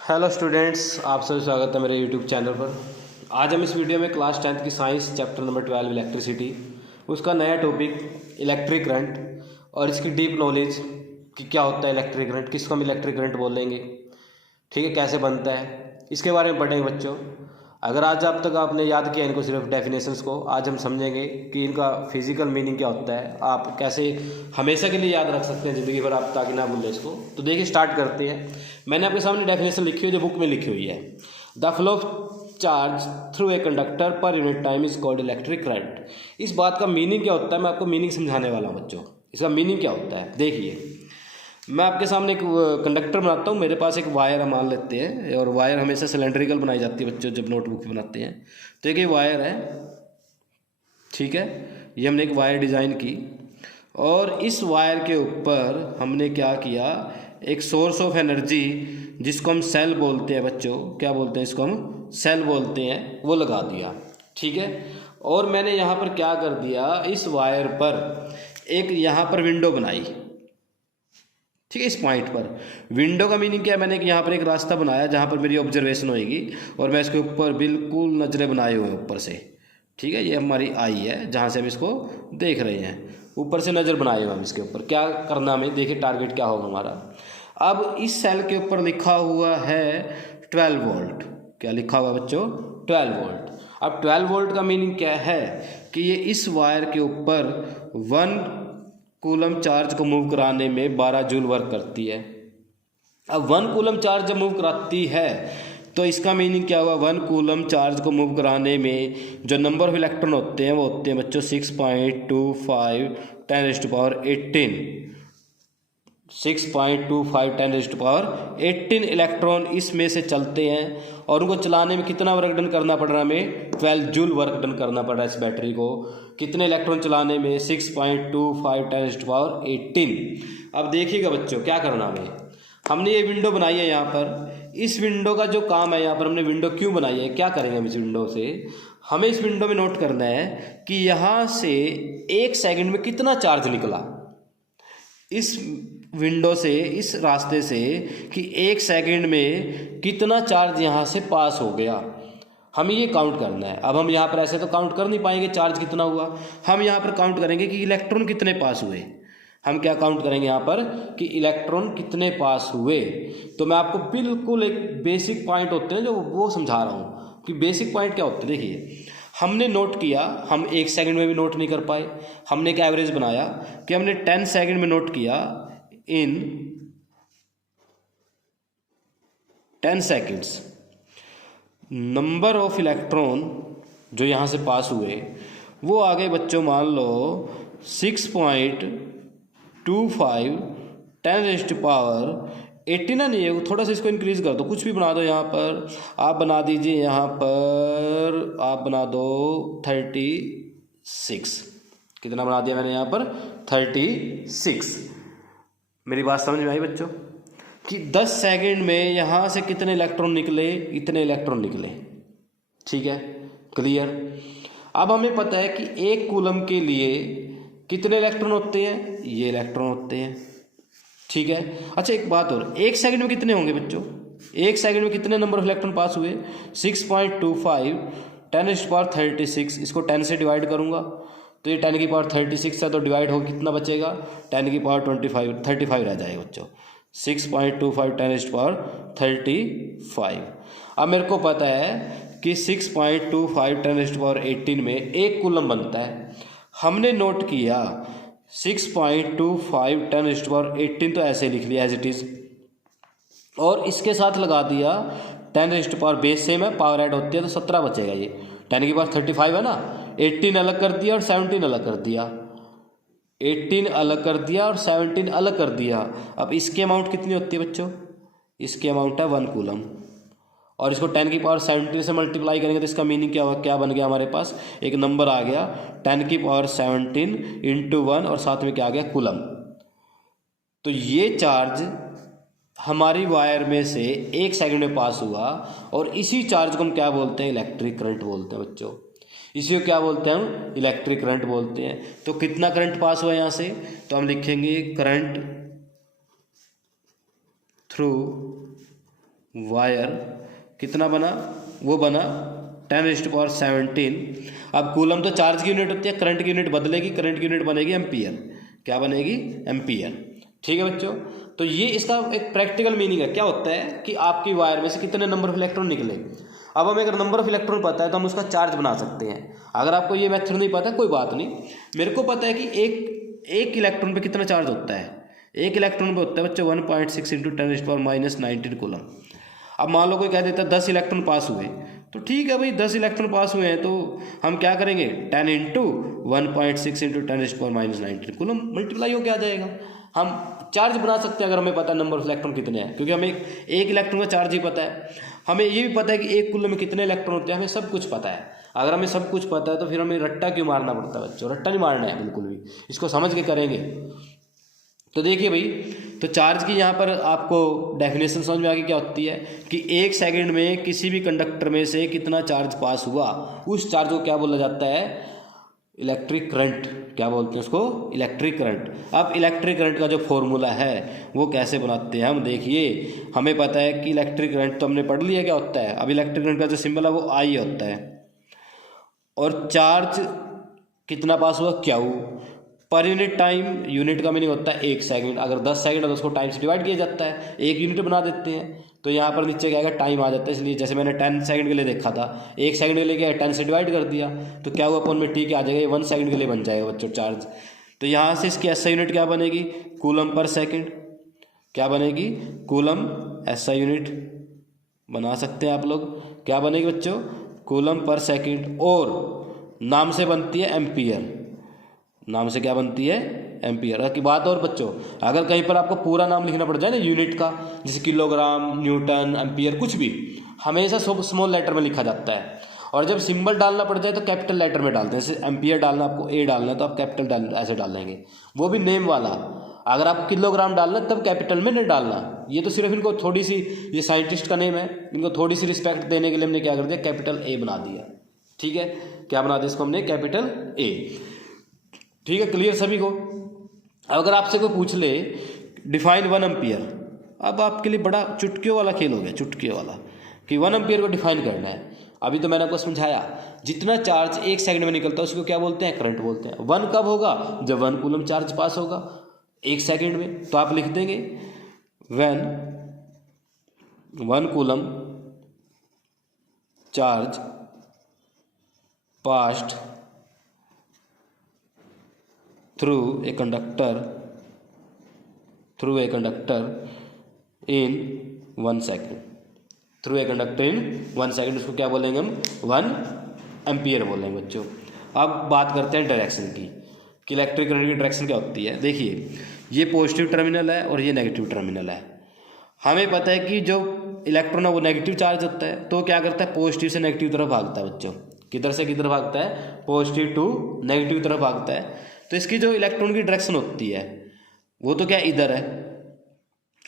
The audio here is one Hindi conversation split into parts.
हेलो स्टूडेंट्स, आप सभी स्वागत है मेरे यूट्यूब चैनल पर। आज हम इस वीडियो में क्लास 10th की साइंस चैप्टर नंबर 12 इलेक्ट्रिसिटी, उसका नया टॉपिक इलेक्ट्रिक करंट और इसकी डीप नॉलेज कि क्या होता है इलेक्ट्रिक करंट, किसको हम इलेक्ट्रिक करंट बोलेंगे, ठीक है, कैसे बनता है, इसके बारे में पढ़ेंगे बच्चों। अगर आज अब तक आपने याद किया इनको सिर्फ डेफिनेशंस को, आज हम समझेंगे कि इनका फिजिकल मीनिंग क्या होता है, आप कैसे हमेशा के लिए याद रख सकते हैं ज़िंदगी भर, आप ताकि ना भूलें इसको। तो देखिए स्टार्ट करते हैं। मैंने आपके सामने डेफिनेशन लिखी हुई जो बुक में लिखी हुई है। The flow of charge through a conductor per unit time is called electric current. इस बात का मीनिंग क्या होता है, मैं आपको मीनिंग समझाने वाला हूँ बच्चों। इसका मीनिंग क्या होता है देखिए, मैं आपके सामने एक कंडक्टर बनाता हूँ। मेरे पास एक वायर मान लेते हैं, और वायर हमेशा सिलेंड्रिकल बनाई जाती है बच्चों जब नोटबुक पे बनाते हैं। तो एक ये वायर है, ठीक है, ये हमने एक वायर डिज़ाइन की, और इस वायर के ऊपर हमने क्या किया, एक सोर्स ऑफ एनर्जी जिसको हम सेल बोलते हैं बच्चों, क्या बोलते हैं इसको, हम सेल बोलते हैं, वो लगा दिया, ठीक है। और मैंने यहाँ पर क्या कर दिया, इस वायर पर एक यहाँ पर विंडो बनाई, ठीक है। इस पॉइंट पर विंडो का मीनिंग क्या है, मैंने यहाँ पर एक रास्ता बनाया जहाँ पर मेरी ऑब्जर्वेशन होएगी, और मैं इसके ऊपर बिल्कुल नजरें बनाए हुए ऊपर से, ठीक है। ये हमारी आई है जहाँ से हम इसको देख रहे हैं, ऊपर से नज़र बनाए हुए हम इसके ऊपर। क्या करना हमें, देखिए टारगेट क्या होगा हमारा। अब इस सेल के ऊपर लिखा हुआ है 12 वोल्ट। क्या लिखा हुआ बच्चों, 12 वोल्ट। अब 12 वोल्ट का मीनिंग क्या है कि ये इस वायर के ऊपर 1 कूलम चार्ज को मूव कराने में 12 जूल वर्क करती है। अब 1 कूलम चार्ज जब मूव कराती है तो इसका मीनिंग क्या हुआ, 1 कूलम चार्ज को मूव कराने में जो नंबर ऑफ इलेक्ट्रॉन होते हैं वो होते हैं बच्चों 6.25 10⁻18। 6.25 10⁻18 इलेक्ट्रॉन इसमें से चलते हैं, और उनको चलाने में कितना वर्क डन करना पड़ रहा है हमें, 12 जूल वर्क डन करना पड़ रहा है इस बैटरी को। कितने इलेक्ट्रॉन चलाने में, 6.25 10⁻18। अब देखिएगा बच्चों क्या करना हमें, हमने ये विंडो बनाई है यहाँ पर। इस विंडो का जो काम है, यहाँ पर हमने विंडो क्यों बनाई है, क्या करेंगे हम इस विंडो से, हमें इस विंडो में नोट करना है कि यहाँ से 1 सेकंड में कितना चार्ज निकला इस विंडो से, इस रास्ते से, कि 1 सेकंड में कितना चार्ज यहाँ से पास हो गया, हमें ये काउंट करना है। अब हम यहाँ पर ऐसे तो काउंट कर नहीं पाएंगे चार्ज कितना हुआ, हम यहाँ पर काउंट करेंगे कि इलेक्ट्रॉन कितने पास हुए। हम क्या काउंट करेंगे यहाँ पर कि इलेक्ट्रॉन कितने पास हुए। तो मैं आपको बिल्कुल एक बेसिक पॉइंट होते हैं जो वो समझा रहा हूँ कि बेसिक पॉइंट क्या होते हैं। देखिए हमने नोट किया, हम 1 सेकंड में भी नोट नहीं कर पाए, हमने एक एवरेज बनाया कि हमने 10 सेकंड में नोट किया, इन 10 सेकंड्स नंबर ऑफ इलेक्ट्रॉन जो यहाँ से पास हुए वो आ गए बच्चों, मान लो 6.25 10⁻18 ना, नहीं है, थोड़ा सा इसको इंक्रीज कर दो, कुछ भी बना दो यहाँ पर, आप बना दीजिए यहाँ पर, आप बना दो 36। कितना बना दिया मैंने यहाँ पर, 36। मेरी बात समझ में आई बच्चों कि 10 सेकंड में यहाँ से कितने इलेक्ट्रॉन निकले, इतने इलेक्ट्रॉन निकले, ठीक है, क्लियर। अब हमें पता है कि 1 कूलम के लिए कितने इलेक्ट्रॉन होते हैं, ये इलेक्ट्रॉन होते हैं, ठीक है। अच्छा एक बात और, 1 सेकंड में कितने होंगे बच्चों, 1 सेकंड में कितने नंबर ऑफ इलेक्ट्रॉन पास हुए, 6.25 10⁻36। इसको 10 से डिवाइड करूँगा तो ये 10⁻36 है, तो डिवाइड हो कितना बचेगा, 10⁻25 रह जाएगा बच्चों, 6.25 10⁻35। अब मेरे को पता है कि 6.25 10⁻18 में 1 कूलम बनता है। हमने नोट किया 6.25 10⁻18, तो ऐसे लिख लिया एज इट इज़, और इसके साथ लगा दिया 10 बेस सेम है, पावर ऐड होती है तो 17 बचेगा। ये 10⁻35 है ना, 18 अलग कर दिया और 17 अलग कर दिया, 18 अलग कर दिया और 17 अलग कर दिया। अब इसकी अमाउंट कितनी होती है बच्चों, इसकी अमाउंट है 1 कूलम, और इसको 10⁻17 से मल्टीप्लाई करेंगे तो इसका मीनिंग क्या होगा, क्या बन गया हमारे पास, एक नंबर आ गया 10⁻17 × 1, और साथ में क्या आ गया, कूलम। तो ये चार्ज हमारी वायर में से 1 सेकंड में पास हुआ, और इसी चार्ज को हम क्या बोलते हैं, इलेक्ट्रिक करंट बोलते हैं बच्चों। इसी को क्या बोलते हैं हम, इलेक्ट्रिक करंट बोलते हैं। तो कितना करंट पास हुआ यहाँ से, तो हम लिखेंगे करंट थ्रू वायर कितना बना, वो बना 10⁻17। अब कूलम तो चार्ज की यूनिट होती है, करंट की यूनिट बदलेगी, करंट की यूनिट बनेगी एम्पियर। क्या बनेगी? एम्पियर। ठीक है बच्चों, तो ये इसका एक प्रैक्टिकल मीनिंग है। क्या होता है कि आपकी वायर में से कितने नंबर ऑफ इलेक्ट्रॉन निकले। अब हमें अगर नंबर ऑफ इलेक्ट्रॉन पता है तो हम उसका चार्ज बना सकते हैं। अगर आपको ये मेथड नहीं पता कोई बात नहीं, मेरे को पता है कि एक इलेक्ट्रॉन पे कितना चार्ज होता है। एक इलेक्ट्रॉन पे होता है बच्चों 1.6 × 10⁻⁻19 कूलम। अब मान लो कोई कह देता है 10 इलेक्ट्रॉन पास हुए, तो ठीक है भाई 10 इलेक्ट्रॉन पास हुए हैं तो हम क्या करेंगे 10 × 1.6 × 10⁻⁻19 कूलम मल्टीप्लाई हो क्या आ जाएगा। हम चार्ज बना सकते हैं अगर हमें पता है नंबर ऑफ इलेक्ट्रॉन कितने हैं, क्योंकि हमें एक इलेक्ट्रॉन का चार्ज ही पता है। हमें ये भी पता है कि एक कूलम में कितने इलेक्ट्रॉन होते हैं, हमें सब कुछ पता है। अगर हमें सब कुछ पता है तो फिर हमें रट्टा क्यों मारना पड़ता है बच्चों? रट्टा नहीं मारना है बिल्कुल भी, इसको समझ के करेंगे। तो देखिए भाई, तो चार्ज की यहाँ पर आपको डेफिनेशन समझ में आ गई क्या होती है कि 1 सेकंड में किसी भी कंडक्टर में से कितना चार्ज पास हुआ, उस चार्ज को क्या बोला जाता है? Electric current. क्या बोलते हैं उसको? Electric current. अब इलेक्ट्रिक करंट का जो फॉर्मूला है वो कैसे बनाते हैं हम देखिए। हमें पता है कि इलेक्ट्रिक करंट तो हमने पढ़ लिया क्या होता है। अब इलेक्ट्रिक करंट का जो सिंबल है वो आई होता है, और चार्ज कितना पास हुआ? Q. Per unit time, unit का मीनिंग होता है 1 सेकंड। अगर 10 सेकंड है तो उसको टाइम से डिवाइड किया जाता है, 1 यूनिट बना देते हैं। तो यहाँ पर नीचे क्या आएगा? टाइम आ जाता है। इसलिए जैसे मैंने 10 सेकंड के लिए देखा था, 1 सेकंड के लिए क्या है 10 से डिवाइड कर दिया, तो क्या हुआ अपन में ठीक आ जाएगा, 1 सेकंड के लिए बन जाएगा बच्चों चार्ज। तो यहाँ से इसकी एसआई यूनिट क्या बनेगी? Coulomb per second. क्या बनेगी? कूलम एसआई यूनिट बना सकते हैं आप लोग। क्या बनेगी बच्चों? Coulomb per second. और नाम से बनती है एम्पियर। नाम से क्या बनती है? एम्पियर की बात। और बच्चों अगर कहीं पर आपको पूरा नाम लिखना पड़ जाए ना यूनिट का, जैसे किलोग्राम, न्यूटन, एम्पियर, कुछ भी हमेशा स्मॉल लेटर में लिखा जाता है। और जब सिंबल डालना पड़ जाए तो कैपिटल लेटर में डालते हैं। जैसे एम्पियर डालना, आपको ए डालना है तो आप कैपिटल ऐसे डाल देंगे, वो भी नेम वाला। अगर आपको किलोग्राम डालना है तब कैपिटल में नहीं डालना। ये तो सिर्फ इनको थोड़ी सी, ये साइंटिस्ट का नेम है, इनको थोड़ी सी रिस्पेक्ट देने के लिए हमने क्या कर दिया? कैपिटल ए बना दिया। ठीक है, क्या बना दिया इसको हमने? Capital A. ठीक है, क्लियर सभी को? अगर आपसे कोई पूछ ले डिफाइन 1 एम्पियर, अब आपके लिए बड़ा चुटकियों वाला खेल हो गया, चुटकियों वाला, कि 1 एम्पियर को डिफाइन करना है। अभी तो मैंने आपको समझाया, जितना चार्ज 1 सेकंड में निकलता है उसको क्या बोलते हैं? करंट बोलते हैं। 1 कब होगा? जब 1 कूलम चार्ज पास होगा 1 सेकंड में। तो आप लिख देंगे when 1 coulomb charge passed through a conductor in 1 second, through a conductor in 1 second. उसको क्या बोलेंगे हम? 1 एम्पियर बोलेंगे बच्चों। अब बात करते हैं डायरेक्शन की, कि इलेक्ट्रिक करंट की डायरेक्शन क्या होती है। देखिए, ये पॉजिटिव टर्मिनल है और ये नेगेटिव टर्मिनल है। हमें पता है कि जो इलेक्ट्रॉन है वो नेगेटिव चार्ज होता है, तो क्या करता है? पॉजिटिव से नेगेटिव तरफ भागता है बच्चों। किधर से किधर भागता है? पॉजिटिव टू नेगेटिव तरफ भागता है। तो इसकी जो इलेक्ट्रॉन की डायरेक्शन होती है वो तो क्या इधर है,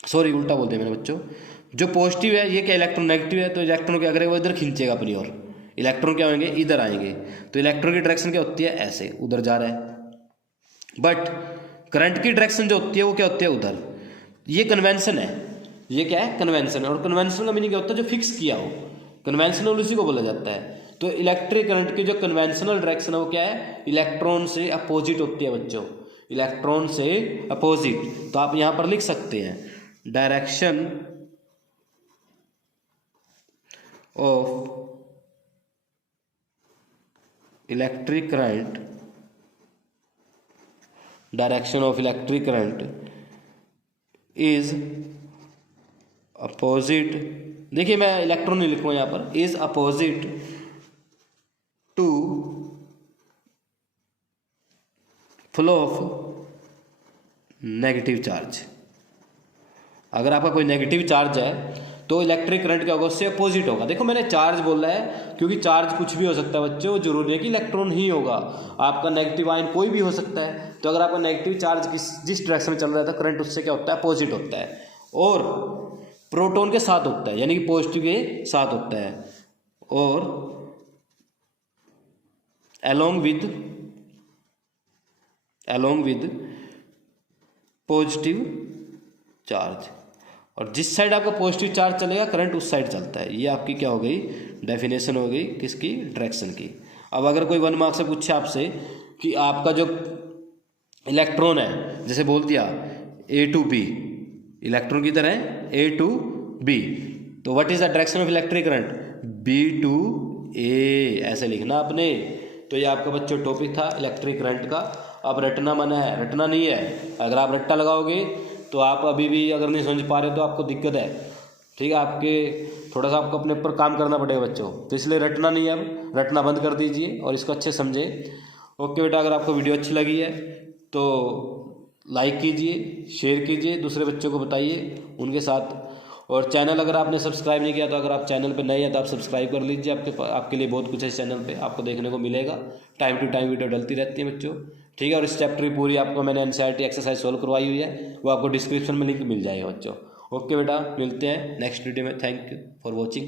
सॉरी उल्टा बोलते हैं मेरे बच्चों। जो पॉजिटिव है ये क्या इलेक्ट्रॉन नेगेटिव है, तो इलेक्ट्रॉन क्या करेगा? वो इधर खींचेगा अपनी ओर। इलेक्ट्रॉन क्या होंगे? इधर आएंगे। तो इलेक्ट्रॉन की डायरेक्शन क्या होती है? ऐसे उधर जा रहा है। बट करंट की डायरेक्शन जो होती है वो क्या होती है? उधर। ये कन्वेंशन है। ये क्या है? कन्वेंशन है। और कन्वेंशन का मीनिंग क्या होता है? जो फिक्स किया हो, कन्वेंशनल उसी को बोला जाता है। तो इलेक्ट्रिक करंट की जो कन्वेंशनल डायरेक्शन है वो क्या है? इलेक्ट्रॉन से अपोजिट होती है बच्चों, इलेक्ट्रॉन से अपोजिट। तो आप यहां पर लिख सकते हैं direction of electric current, direction of electric current is opposite. देखिए मैं इलेक्ट्रॉन नहीं लिखूंगा यहां पर, is opposite to flow of negative charge. अगर आपका कोई नेगेटिव चार्ज है तो इलेक्ट्रिक करंट क्या होगा? उससे अपोजिट होगा। देखो मैंने चार्ज बोला है क्योंकि चार्ज कुछ भी हो सकता है बच्चों, जरूरी है कि इलेक्ट्रॉन ही होगा। आपका नेगेटिव आयन कोई भी हो सकता है। तो अगर आपका नेगेटिव चार्ज जिस डायरेक्शन में चल रहा था, करंट उससे क्या होता है? अपोजिट होता है। और प्रोटॉन के साथ होता है, यानी कि पॉजिटिव के साथ होता है। और along with पॉजिटिव चार्ज। और जिस साइड आपका पॉजिटिव चार्ज चलेगा करंट उस साइड चलता है। ये आपकी क्या हो गई, डेफिनेशन हो गई किसकी, डायरेक्शन की। अब अगर कोई 1 मार्क्स से पूछे आपसे कि आपका जो इलेक्ट्रॉन है, जैसे बोल दिया A to B, इलेक्ट्रॉन किधर है, A to B, तो what is the direction of electric current, B to A, ऐसे लिखना आपने। तो ये आपका बच्चों टॉपिक था इलेक्ट्रिक करंट का। अब रटना मना है, रटना नहीं है। अगर आप रट्टा लगाओगे तो आप अभी भी अगर नहीं समझ पा रहे तो आपको दिक्कत है, ठीक है। आपके थोड़ा सा आपको अपने ऊपर काम करना पड़ेगा बच्चों, तो इसलिए रटना नहीं है, अब रटना बंद कर दीजिए और इसको अच्छे समझे। ओके बेटा, अगर आपको वीडियो अच्छी लगी है तो लाइक कीजिए, शेयर कीजिए, दूसरे बच्चों को बताइए उनके साथ। और चैनल अगर आपने सब्सक्राइब नहीं किया तो अगर आप चैनल पे नए हैं तो आप सब्सक्राइब कर लीजिए। आपके लिए बहुत कुछ है इस चैनल पे आपको देखने को मिलेगा। टाइम टू टाइम वीडियो डलती रहती है बच्चों, ठीक है। और इस चैप्टर की पूरी आपको मैंने NCERT एक्सरसाइज सॉल्व करवाई हुई है, वो आपको डिस्क्रिप्शन में लिंक मिल जाएगा बच्चों। ओके बेटा, मिलते हैं नेक्स्ट वीडियो में। Thank you for watching.